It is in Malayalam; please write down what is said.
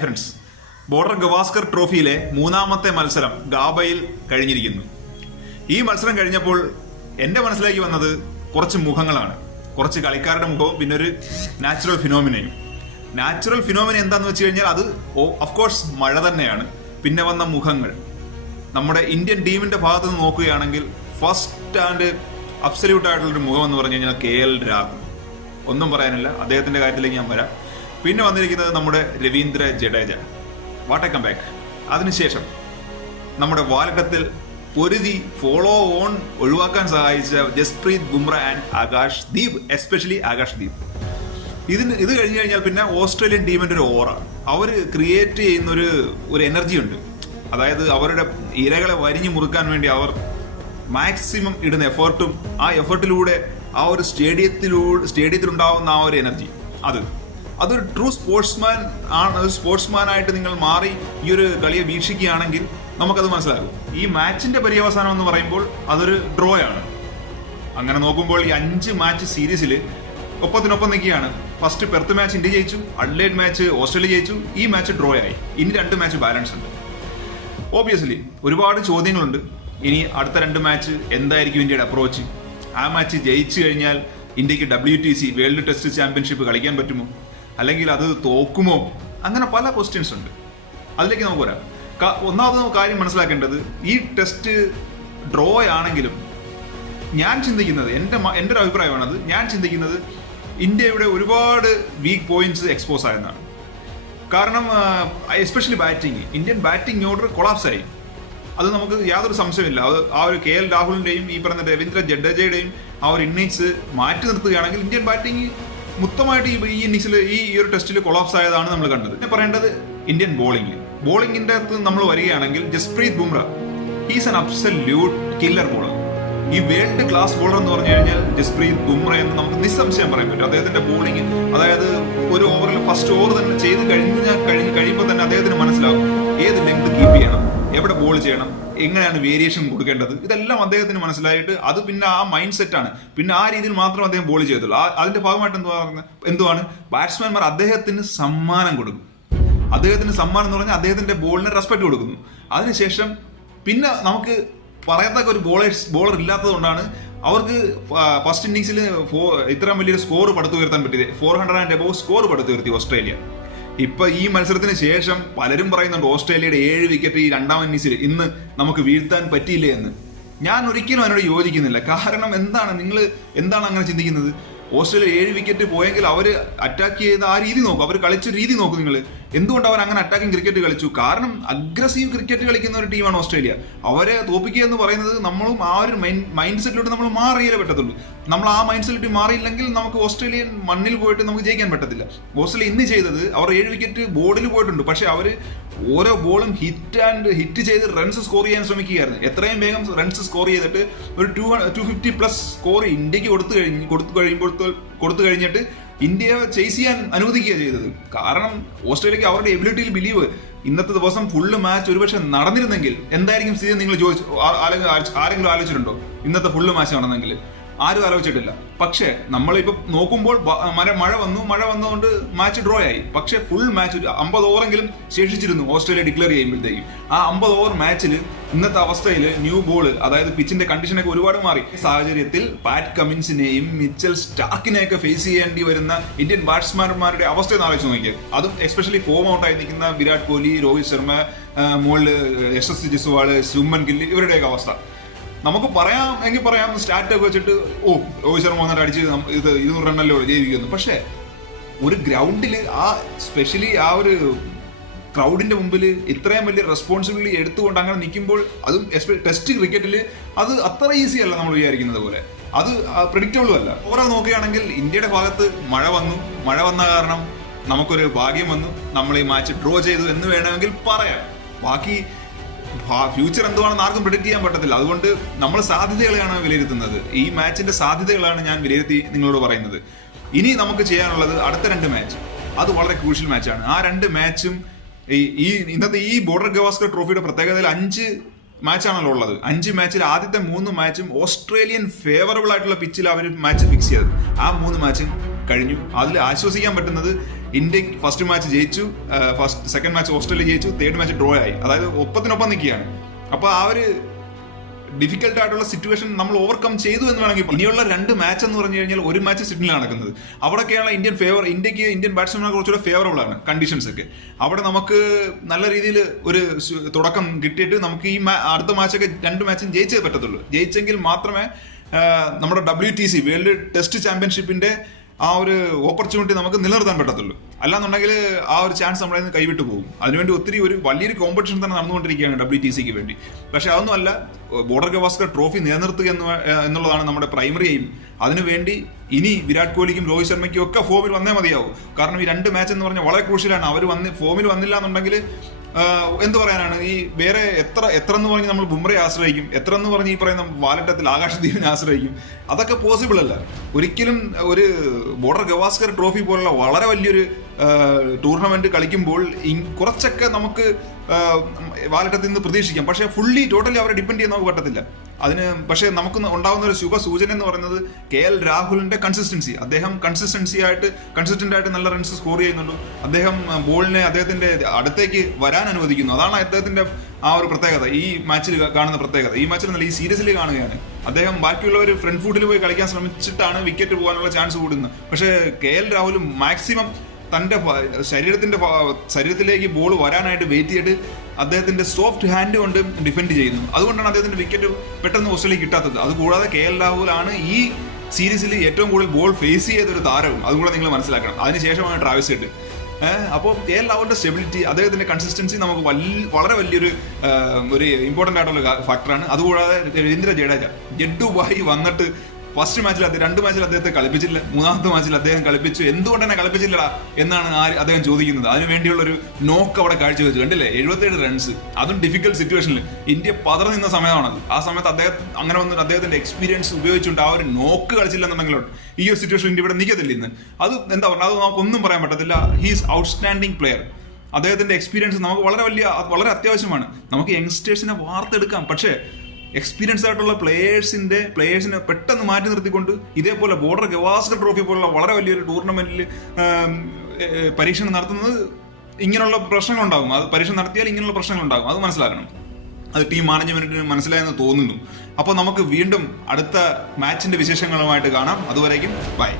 ഫ്രണ്ട്സ്, ബോർഡർ ഗവാസ്കർ ട്രോഫിയിലെ മൂന്നാമത്തെ മത്സരം ഗാബയിൽ കഴിഞ്ഞിരിക്കുന്നു. ഈ മത്സരം കഴിഞ്ഞപ്പോൾ എൻ്റെ മനസ്സിലേക്ക് വന്നത് കുറച്ച് മുഖങ്ങളാണ്. കുറച്ച് കളിക്കാരുടെ മുഖവും പിന്നെ ഒരു നാച്ചുറൽ ഫിനോമിനയും. നാച്ചുറൽ ഫിനോമിന എന്താണെന്ന് വെച്ച് കഴിഞ്ഞാൽ അത് ഓഫ്കോഴ്സ് മഴ തന്നെയാണ്. പിന്നെ വന്ന മുഖങ്ങൾ നമ്മുടെ ഇന്ത്യൻ ടീമിന്റെ ഭാഗത്ത് നിന്ന് നോക്കുകയാണെങ്കിൽ ഫസ്റ്റ് ആൻഡ് അബ്സല്യൂട്ട് ആയിട്ടുള്ളൊരു മുഖം എന്ന് പറഞ്ഞു കഴിഞ്ഞാൽ KL രാഹുൽ. ഒന്നും പറയാനില്ല, അദ്ദേഹത്തിന്റെ കാര്യത്തിലേക്ക് ഞാൻ വരാം. പിന്നെ വന്നിരിക്കുന്നത് നമ്മുടെ Ravindra Jadeja, what a comeback. അതിനുശേഷം നമ്മുടെ വാലറ്റത്തിൽ പൊരുതി ഫോളോ ഓൺ ഒഴിവാക്കാൻ സഹായിച്ച ജസ്പ്രീത് ബുംറ ആൻഡ് ആകാശ് ദീപ്, എസ്പെഷ്യലി ആകാശ് ദീപ്. ഇത് കഴിഞ്ഞു കഴിഞ്ഞാൽ പിന്നെ ഓസ്ട്രേലിയൻ ടീമിന്റെ ഒരു ഓറ, അവർ ക്രിയേറ്റ് ചെയ്യുന്ന ഒരു എനർജി ഉണ്ട്. അതായത് അവരുടെ ഇരകളെ വരിഞ്ഞു മുറുക്കാൻ വേണ്ടി അവർ മാക്സിമം ഇടുന്ന എഫേർട്ടും ആ എഫേർട്ടിലൂടെ ആ ഒരു സ്റ്റേഡിയത്തിലുണ്ടാവുന്ന ആ ഒരു എനർജി, അതൊരു ട്രൂ സ്പോർട്സ്മാൻ ആണ്. സ്പോർട്സ്മാനായിട്ട് നിങ്ങൾ മാറി ഈ ഒരു കളിയെ വീക്ഷിക്കുകയാണെങ്കിൽ നമുക്കത് മനസ്സിലാകും. ഈ മാച്ചിന്റെ പര്യവസാനം എന്ന് പറയുമ്പോൾ അതൊരു ഡ്രോ ആണ്. അങ്ങനെ നോക്കുമ്പോൾ ഈ 5 മാച്ച് സീരീസിൽ ഒപ്പത്തിനൊപ്പം നിൽക്കുകയാണ്. ഫസ്റ്റ് പെർത്ത് മാച്ച് ഇന്ത്യ ജയിച്ചു, അഡ്ലേഡ് മാച്ച് ഓസ്ട്രേലിയ ജയിച്ചു, ഈ മാച്ച് ഡ്രോ ആയി. ഇനി 2 മാച്ച് ബാലൻസ് ഉണ്ട്. ഓബിയസ്ലി ഒരുപാട് ചോദ്യങ്ങളുണ്ട്. ഇനി അടുത്ത 2 മാച്ച് എന്തായിരിക്കും ഇന്ത്യയുടെ അപ്രോച്ച്? ആ മാച്ച് ജയിച്ചു കഴിഞ്ഞാൽ ഇന്ത്യക്ക് WTC വേൾഡ് ടെസ്റ്റ് ചാമ്പ്യൻഷിപ്പ് കളിക്കാൻ പറ്റുമോ, അല്ലെങ്കിൽ അത് തോക്കുമോ? അങ്ങനെ പല ക്വസ്റ്റ്യൻസ് ഉണ്ട്. അതിലേക്ക് നമുക്ക് വരാം. ഒന്നാമത് കാര്യം മനസ്സിലാക്കേണ്ടത്, ഈ ടെസ്റ്റ് ഡ്രോ ആണെങ്കിലും ഞാൻ ചിന്തിക്കുന്നത്, എൻ്റെ ഒരു അഭിപ്രായമാണത്, ഞാൻ ചിന്തിക്കുന്നത് ഇന്ത്യയുടെ ഒരുപാട് വീക്ക് പോയിന്റ്സ് എക്സ്പോസ് ആയെന്നാണ്. കാരണം especially batting, Indian batting order collapse ആയി. അത് നമുക്ക് യാതൊരു സംശയമില്ല. അത് ആ ഒരു KL രാഹുലിന്റെയും ഈ പറഞ്ഞ രവീന്ദ്ര ജഡേജയുടെയും ആ ഒരു ഇന്നിങ്സ് മാറ്റി നിർത്തുകയാണെങ്കിൽ ഇന്ത്യൻ ബാറ്റിംഗ് മൊത്തമായിട്ട് ഈ ഇന്നിങ്സിൽ ഈ ഒരു ടെസ്റ്റിൽ കൊളാപ്സ് ആയതാണ് നമ്മൾ കണ്ടത്. പിന്നെ പറയേണ്ടത് ഇന്ത്യൻ ബോളിങ്ങിന്റെ അകത്ത് നമ്മൾ വരികയാണെങ്കിൽ Jasprit Bumrah is an absolute killer bowler. ഈ വേൾഡ് ക്ലാസ് ബോളർ എന്ന് പറഞ്ഞു കഴിഞ്ഞാൽ ജസ്പ്രീത് ബുംറ എന്ന് നമുക്ക് നിസ്സംശയം പറയാൻ പറ്റും. അദ്ദേഹത്തിന്റെ ബോളിംഗ്, അതായത് ഒരു ഓവറിൽ ഫസ്റ്റ് ഓവർ തന്നെ ചെയ്ത് കഴിയുമ്പോൾ തന്നെ അദ്ദേഹത്തിന് മനസ്സിലാവും ഏത് ലെങ്ത് കീപ്പ് ചെയ്യണം, എവിടെ ബോൾ ചെയ്യണം, എങ്ങനെയാണ് വേരിയേഷൻ കൊടുക്കേണ്ടത്. ഇതെല്ലാം അദ്ദേഹത്തിന് മനസ്സിലായിട്ട് അത് പിന്നെ ആ മൈൻഡ് സെറ്റാണ്. പിന്നെ ആ രീതിയിൽ മാത്രം അദ്ദേഹം ബോൾ ചെയ്തുള്ളൂ. അതിന്റെ ഭാഗമായിട്ട് എന്തുവാണ് ബാറ്റ്സ്മാൻമാർ അദ്ദേഹത്തിന് സമ്മാനം കൊടുക്കും. അദ്ദേഹത്തിന് സമ്മാനം എന്ന് പറഞ്ഞാൽ അദ്ദേഹത്തിന്റെ ബോളിന് റെസ്പെക്ട് കൊടുക്കുന്നു. അതിനുശേഷം പിന്നെ നമുക്ക് പറയത്തക്ക ഒരു ബോളർ ഇല്ലാത്തത് കൊണ്ടാണ് അവർക്ക് ഫസ്റ്റ് ഇന്നിങ്സിൽ ഇത്രയും വലിയൊരു സ്കോർ പടുത്തുയർത്താൻ പറ്റിയത്. 400 ആൻഡ് എബോവ് സ്കോർ പടുത്തുയർത്തി ഓസ്ട്രേലിയ. ഇപ്പൊ ഈ മത്സരത്തിന് ശേഷം പലരും പറയുന്നുണ്ട് ഓസ്ട്രേലിയയുടെ 7 വിക്കറ്റ് ഈ 2ാം ഇന്നിങ്സിൽ ഇന്ന് നമുക്ക് വീഴ്ത്താൻ പറ്റിയില്ലേ എന്ന്. ഞാൻ ഒരിക്കലും അതിനോട് യോജിക്കുന്നില്ല. കാരണം എന്താണ് അങ്ങനെ ചിന്തിക്കുന്നത്? ഓസ്ട്രേലിയ 7 വിക്കറ്റ് പോയെങ്കിൽ അവർ അറ്റാക്ക് ചെയ്ത ആ രീതി നോക്കും, അവർ കളിച്ച രീതി നോക്കും. നിങ്ങൾ എന്തുകൊണ്ട് അവർ അങ്ങനെ അറ്റാക്കിംഗ് ക്രിക്കറ്റ് കളിച്ചു? കാരണം അഗ്രസീവ് ക്രിക്കറ്റ് കളിക്കുന്ന ഒരു ടീമാണ് ഓസ്ട്രേലിയ. അവരെ തോപ്പിക്കുക എന്ന് പറയുന്നത് നമ്മളും ആ ഒരു മൈൻഡ് സെറ്റിലോട്ട് നമ്മൾ മാറിയേ പറ്റത്തുള്ളൂ. നമ്മൾ ആ മൈൻഡ് സെറ്റിൽ മാറിയില്ലെങ്കിൽ നമുക്ക് ഓസ്ട്രേലിയൻ മണ്ണിൽ പോയിട്ട് നമുക്ക് ജയിക്കാൻ പറ്റത്തില്ല. ഓസ്ട്രേലിയ ഇന്ന് ചെയ്തത്, അവർ 7 വിക്കറ്റ് ബോർഡിൽ പോയിട്ടുണ്ട്, പക്ഷെ അവർ ഓരോ ബോളും ഹിറ്റ് ചെയ്ത് റൺസ് സ്കോർ ചെയ്യാൻ ശ്രമിക്കുകയായിരുന്നു. എത്രയും വേഗം റൺസ് സ്കോർ ചെയ്തിട്ട് ഒരു 250 പ്ലസ് സ്കോർ ഇന്ത്യക്ക് കൊടുത്തു കഴിഞ്ഞിട്ട് ഇന്ത്യയെ ചേസ് ചെയ്യാൻ അനുവദിക്കുക ചെയ്തത്. കാരണം ഓസ്ട്രേലിയക്ക് അവരുടെ എബിലിറ്റിയിൽ ബിലീവ്. ഇന്നത്തെ ദിവസം ഫുള്ള് മാച്ച് ഒരുപക്ഷെ നടന്നിരുന്നെങ്കിൽ എന്തായിരിക്കും സ്ഥിതി നിങ്ങൾ ആരെങ്കിലും ആലോചിച്ചിട്ടുണ്ടോ? ഇന്നത്തെ ഫുള്ള് മാച്ച് നടന്നെങ്കിൽ ആരും ആലോചിച്ചിട്ടില്ല. പക്ഷേ നമ്മളിപ്പോ നോക്കുമ്പോൾ മഴ വന്നുകൊണ്ട് മാച്ച് ഡ്രോ ആയി. പക്ഷെ ഫുൾ മാച്ച് 50 ഓവറെങ്കിലും ശേഷിച്ചിരുന്നു ഓസ്ട്രേലിയ ഡിക്ലെയർ ചെയ്യുമ്പോഴത്തേക്കും. ആ 50 ഓവർ മാച്ചിൽ ഇന്നത്തെ അവസ്ഥയിൽ ന്യൂ ബോൾ, അതായത് പിച്ചിന്റെ കണ്ടീഷനൊക്കെ ഒരുപാട് മാറി. ഈ സാഹചര്യത്തിൽ പാറ്റ് കമിൻസിനെയും മിച്ചൽ സ്റ്റാർക്കിനെയൊക്കെ ഫേസ് ചെയ്യേണ്ടി വരുന്ന ഇന്ത്യൻ ബാറ്റ്സ്മാൻമാരുടെ അവസ്ഥ ഒന്ന് ആലോചിച്ച് നോക്കിയത്. അതും എസ്പെഷ്യലി ഫോം ഔട്ടായി നിൽക്കുന്ന വിരാട് കോഹ്ലി, രോഹിത് ശർമ്മ, മുകളിൽ യശസ്വി ജയ്സ്വാൾ, ശുഭ്മൻ ഗിൽ, ഇവരുടെയൊക്കെ അവസ്ഥ നമുക്ക് പറയാം സ്റ്റാറ്റൊക്കെ വെച്ചിട്ട് രോഹിത് ശർമ്മ വന്നിട്ട് അടിച്ച് 200 റണ്ണല്ലോ ജയിക്കുന്നു. പക്ഷേ ഒരു ഗ്രൗണ്ടിൽ സ്പെഷ്യലി ആ ഒരു ക്രൗഡിന്റെ മുമ്പിൽ ഇത്രയും വലിയ റെസ്പോൺസിബിലിറ്റി എടുത്തുകൊണ്ട് അങ്ങനെ നിൽക്കുമ്പോൾ, അതും ടെസ്റ്റ് ക്രിക്കറ്റിൽ അത് അത്ര ഈസി അല്ല നമ്മൾ വിചാരിക്കുന്നത് പോലെ. അത് പ്രെഡിക്റ്റബിളും അല്ല. ഓവറോൾ നോക്കുകയാണെങ്കിൽ ഇന്ത്യയുടെ ഭാഗത്ത് മഴ വന്ന കാരണം നമുക്കൊരു ഭാഗ്യം വന്നു. നമ്മൾ ഈ മാച്ച് ഡ്രോ ചെയ്തു എന്ന് വേണമെങ്കിൽ പറയാം. ബാക്കി ഫ്യൂച്ചർ എന്തുവാണെന്ന് ആർക്കും പ്രെഡിക്റ്റ് ചെയ്യാൻ പറ്റത്തില്ല. അതുകൊണ്ട് നമ്മൾ സാധ്യതകളെയാണ് വിലയിരുത്തുന്നത്. ഈ മാച്ചിന്റെ സാധ്യതകളാണ് ഞാൻ വിലയിരുത്തി നിങ്ങളോട് പറയുന്നത്. ഇനി നമുക്ക് ചെയ്യാനുള്ളത് അടുത്ത 2 മാച്ച്, അത് വളരെ ക്രൂഷ്യൽ മാച്ചാണ്. ആ 2 മാച്ചും ഇന്നത്തെ ഈ ബോർഡർ ഗവാസ്കർ ട്രോഫിയുടെ പ്രത്യേകതയിൽ 5 മാച്ചാണല്ലോ ഉള്ളത്. 5 മാച്ചിൽ ആദ്യത്തെ 3 മാച്ചും ഓസ്ട്രേലിയൻ ഫേവറബിൾ ആയിട്ടുള്ള പിച്ചിൽ അവർ മാച്ച് ഫിക്സ് ചെയ്തത്. ആ 3 മാച്ചും കഴിഞ്ഞു. അതിൽ ആശ്വസിക്കാൻ പറ്റുന്നത് ഇന്ത്യ ഫസ്റ്റ് മാച്ച് ജയിച്ചു, സെക്കൻഡ് മാച്ച് ഓസ്ട്രേലിയ ജയിച്ചു, തേർഡ് മാച്ച് ഡ്രോ ആയി. അതായത് ഒപ്പത്തിനൊപ്പം നിൽക്കുകയാണ്. അപ്പോൾ ആ ഒരു ഡിഫിക്കൽട്ട് ആയിട്ടുള്ള സിറ്റുവേഷൻ നമ്മൾ ഓവർകം ചെയ്തു എന്ന് വേണമെങ്കിൽ. ഇനിയുള്ള 2 മാച്ച് എന്ന് പറഞ്ഞു കഴിഞ്ഞാൽ ഒരു മാച്ച് സിഡ്നിയിലാണ് നടക്കുന്നത്. അവിടെയൊക്കെയാണ് ഇന്ത്യൻ ബാറ്റ്സ്മാനെ കുറച്ചുകൂടെ ഫേവറബിൾ ആണ് കണ്ടീഷൻസ് ഒക്കെ. അവിടെ നമുക്ക് നല്ല രീതിയിൽ ഒരു തുടക്കം കിട്ടിയിട്ട് നമുക്ക് ഈ അടുത്ത മാച്ചൊക്കെ 2 മാച്ചും ജയിച്ചേ പറ്റത്തുള്ളൂ. ജയിച്ചെങ്കിൽ മാത്രമേ നമ്മുടെ WTC വേൾഡ് ടെസ്റ്റ് ചാമ്പ്യൻഷിപ്പിന്റെ ആ ഒരു ഓപ്പർച്യൂണിറ്റി നമുക്ക് നിലനിർത്താൻ പറ്റത്തുള്ളൂ. അല്ലാന്നുണ്ടെങ്കിൽ ആ ഒരു ചാൻസ് നമ്മുടെ നിന്ന് കൈവിട്ട് പോകും. അതിനുവേണ്ടി ഒരു വലിയൊരു കോമ്പറ്റീഷൻ തന്നെ നടന്നുകൊണ്ടിരിക്കുകയാണ് WTCക്ക് വേണ്ടി. പക്ഷെ അതൊന്നുമല്ല, ബോർഡർ ഗവാസ്കർ ട്രോഫി നിലനിർത്തുക എന്നുള്ളതാണ് നമ്മുടെ പ്രൈമറി എയിം. അതിനുവേണ്ടി ഇനി വിരാട് കോഹ്ലിക്കും രോഹിത് ശർമ്മയ്ക്കും ഒക്കെ ഫോമിൽ വന്നേ മതിയാവും. കാരണം ഈ 2 മാച്ച് എന്ന് പറഞ്ഞാൽ വളരെ ക്രൂഷ്യലാണ്. അവർ ഫോമിൽ വന്നില്ല എന്നുണ്ടെങ്കിൽ എന്ത് പറയാനാണ്? ഈ വേറെ എത്ര എന്ന് പറഞ്ഞ് നമ്മൾ ബുംറയെ ആശ്രയിക്കും, എത്ര എന്ന് പറഞ്ഞ് ഈ പറയുന്ന വാലറ്റത്തിൽ ആകാശദീപിനെ ആശ്രയിക്കും. അതൊക്കെ പോസിബിൾ അല്ല ഒരിക്കലും. ഒരു ബോർഡർ ഗവാസ്കർ ട്രോഫി പോലുള്ള വളരെ വലിയൊരു ടൂർണമെന്റ് കളിക്കുമ്പോൾ കുറച്ചൊക്കെ നമുക്ക് വാലറ്റത്തിൽ നിന്ന് പ്രതീക്ഷിക്കാം. പക്ഷേ ടോട്ടലി അവരെ ഡിപ്പെൻഡ് ചെയ്യാൻ നമുക്ക് പറ്റത്തില്ല. പക്ഷേ നമുക്ക് ഉണ്ടാകുന്ന ഒരു ശുഭ സൂചന എന്ന് പറയുന്നത് KL രാഹുലിന്റെ കൺസിസ്റ്റൻസി. അദ്ദേഹം കൺസിസ്റ്റന്റ് ആയിട്ട് നല്ല റൺസ് സ്കോർ ചെയ്യുന്നുണ്ട്. അദ്ദേഹം ബോളിനെ അദ്ദേഹത്തിന്റെ അടുത്തേക്ക് വരാൻ അനുവദിക്കുന്നു. അതാണ് അദ്ദേഹത്തിന്റെ ആ ഒരു പ്രത്യേകത, ഈ മാച്ചിൽ കാണുന്ന പ്രത്യേകത. ഈ മാച്ചിൽ നല്ല ഈ സീരീസിൽ കാണുകയാണ്. അദ്ദേഹം ബാക്കിയുള്ളവർ ഫ്രണ്ട് ഫുട്ടിൽ പോയി കളിക്കാൻ ശ്രമിച്ചിട്ടാണ് വിക്കറ്റ് പോകാനുള്ള ചാൻസ് കൂടുന്നത്. പക്ഷേ KL രാഹുൽ മാക്സിമം തന്റെ ശരീരത്തിലേക്ക് ബോൾ വരാനായിട്ട് വെയിറ്റ് ചെയ്തിട്ട് അദ്ദേഹത്തിന്റെ സോഫ്റ്റ് ഹാൻഡ് കൊണ്ട് ഡിഫെൻഡ് ചെയ്യുന്നു. അതുകൊണ്ടാണ് അദ്ദേഹത്തിന്റെ വിക്കറ്റ് പെട്ടെന്ന് ഓസ്ട്രേലിയക്ക് കിട്ടാത്തത്. അതുകൂടാതെ KL രാഹുലാണ് ഈ സീരീസിൽ ഏറ്റവും കൂടുതൽ ബോൾ ഫേസ് ചെയ്തൊരു താരവും. അതുകൂടെ നിങ്ങൾ മനസ്സിലാക്കണം. അതിനുശേഷമാണ് ട്രാവിസ് ഹെഡ്. അപ്പോൾ KL രാഹുലിന്റെ സ്റ്റെബിലിറ്റി, അദ്ദേഹത്തിന്റെ കൺസിസ്റ്റൻസി നമുക്ക് വളരെ വലിയൊരു ഇമ്പോർട്ടന്റ് ആയിട്ടുള്ള ഫാക്ടറാണ്. അതുകൂടാതെ രവീന്ദ്ര ജഡ്ഡുബായി വന്നിട്ട് ഫസ്റ്റ് മാച്ചിൽ 2 മാച്ചിൽ അദ്ദേഹത്തെ കളിപ്പിച്ചില്ല, 3ാമത്തെ മാച്ചിൽ അദ്ദേഹം കളിപ്പിച്ചു. എന്തുകൊണ്ട് തന്നെ കളിപ്പിച്ചില്ലടാ എന്നാണ് അദ്ദേഹം ചോദിക്കുന്നത്. അതിനു വേണ്ടിയുള്ള ഒരു നോക്ക് അവിടെ കാഴ്ചവെച്ചു. കണ്ടില്ലേ, 77 റൺസ്, അതും ഡിഫിക്കൽട്ട് സിറ്റുവേഷനിൽ. ഇന്ത്യ പതർന്നു നിന്ന സമയമാണത്. ആ സമയത്ത് അങ്ങനെ വന്നിട്ട് അദ്ദേഹത്തിന്റെ എക്സ്പീരിയൻസ് ഉപയോഗിച്ചുകൊണ്ട് ആ ഒരു നോക്ക് കളിച്ചില്ലെന്നുണ്ടെങ്കിലോ ഈ ഒരു സിറ്റുവേഷൻ ഇന്ത്യ ഇവിടെ നിൽക്കത്തില്ല ഇന്ന്. അത് എന്താ പറയുക, അത് നമുക്കൊന്നും പറയാൻ പറ്റത്തില്ല. He's outstanding player. അദ്ദേഹത്തിന്റെ എക്സ്പീരിയൻസ് നമുക്ക് വളരെ അത്യാവശ്യമാണ്. നമുക്ക് യങ്സ്റ്റേഴ്സിനെ വാർത്തെടുക്കാം. പക്ഷേ എക്സ്പീരിയൻസ് ആയിട്ടുള്ള പ്ലേയേഴ്സിനെ പെട്ടെന്ന് മാറ്റി നിർത്തിക്കൊണ്ട് ഇതേപോലെ ബോർഡർ ഗവാസ്കർ ട്രോഫി പോലുള്ള വളരെ വലിയൊരു ടൂർണമെന്റിൽ പരീക്ഷണം നടത്തുന്നത് ഇങ്ങനെയുള്ള പ്രശ്നങ്ങളുണ്ടാകും. അത് പരീക്ഷണം നടത്തിയാൽ ഇങ്ങനെയുള്ള പ്രശ്നങ്ങളുണ്ടാകും. അത് മനസ്സിലാക്കണം. അത് ടീം മാനേജ്മെന്റിന് മനസ്സിലായെന്ന് തോന്നുന്നു. അപ്പോൾ നമുക്ക് വീണ്ടും അടുത്ത മാച്ചിന്റെ വിശേഷങ്ങളുമായിട്ട് കാണാം. അതുവരേക്കും ബൈ.